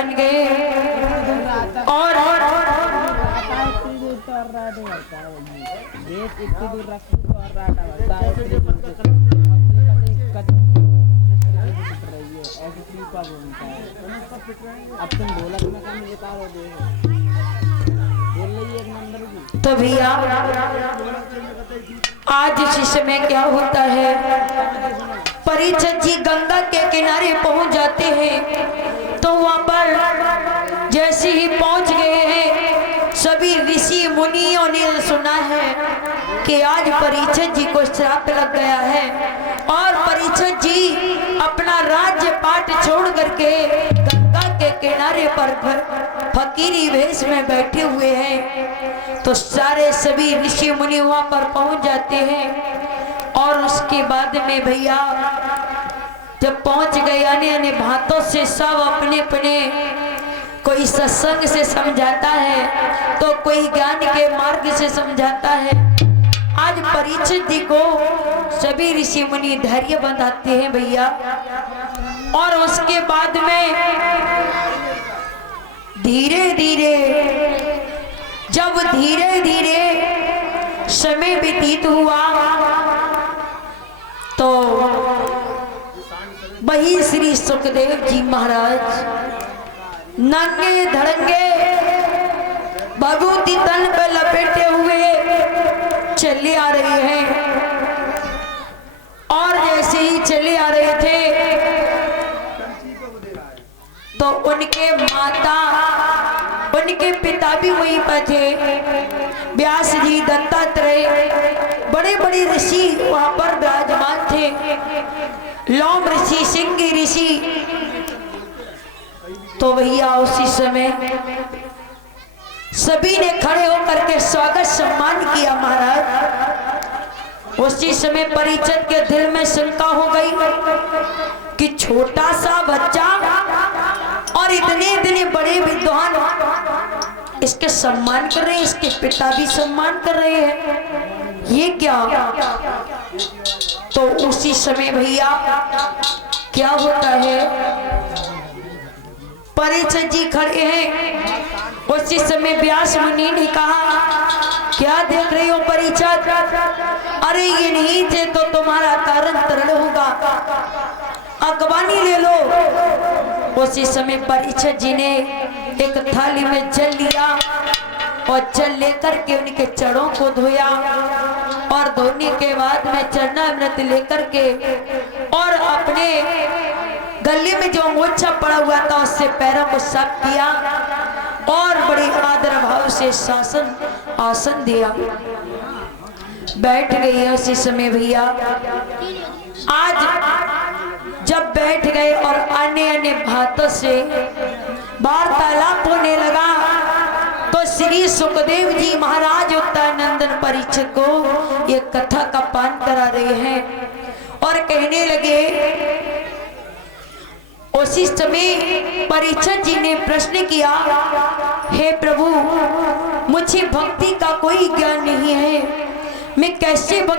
बन गए और तो भैया आज इसी समय क्या होता है, परीक्षित जी गंगा के किनारे पहुंच जाते हैं। तो वहां पर जैसे ही पहुंच गए हैं, सभी ऋषि मुनियों ने सुना है कि आज परीक्षित जी को श्राप लग गया है और परीक्षित जी अपना राज्य पाट छोड़ करके गंगा के किनारे पर फकीरी वेश में बैठे हुए हैं। तो सारे सभी ऋषि मुनि वहां पर पहुंच जाते हैं और उसके बाद में भैया जब पहुंच गए अन्य भांतों से सब अपने अपने, कोई सत्संग से समझाता है तो कोई ज्ञान के मार्ग से समझाता है। आज परीक्षित जी को सभी ऋषि मुनि धैर्य बंधाते हैं भैया। और उसके बाद में धीरे धीरे जब धीरे धीरे समय व्यतीत हुआ तो वही श्री सुखदेव जी महाराज नंगे धड़ंगे भभूति तन पे लपेटे हुए चले आ रहे हैं। और जैसे ही चले आ रहे थे तो उनके माता उनके पिता भी वहीं पर थे, व्यास जी, दत्तात्रेय, बड़े बड़े ऋषि वहां पर विराजमान थे, लोम ऋषि, सिंह ऋषि। तो भैया उसी समय सभी ने खड़े होकर के स्वागत सम्मान किया महाराज। उसी समय परीक्षित के दिल में शंका हो गई कि छोटा सा बच्चा और इतने इतने बड़े विद्वान इसके सम्मान कर रहे हैं, इसके पिता भी सम्मान कर रहे हैं, ये क्या। तो उसी समय भैया क्या होता है, परीक्षित जी खड़े हैं। उसी समय व्यास मुनि ने कहा क्या देख रहे हो परीक्षित, अरे ये नहीं थे तो तुम्हारा तारण तरण होगा, अगवानी ले लो। उसी समय परीक्षित जी ने एक थाली में जल लिया और जल लेकर के उनके चरणों को धोया और धोने के बाद में चरणामृत लेकर के और अपने गले में जो मोछा पड़ा हुआ था उससे पैरों को साफ किया और बड़े आदर भाव से शासन आसन दिया, बैठ गई। उसी समय भैया आज जब बैठ गए और अन्य अन्य बातों से वार्तालाप होने लगा तो श्री सुखदेव जी महाराज उत्तरानंदन परीक्षित को ये कथा का पान करा रहे हैं और कहने लगे। उसी समय परीक्षित जी ने प्रश्न किया, हे प्रभु मुझे भक्ति का कोई ज्ञान नहीं है, मैं कैसे भक्ति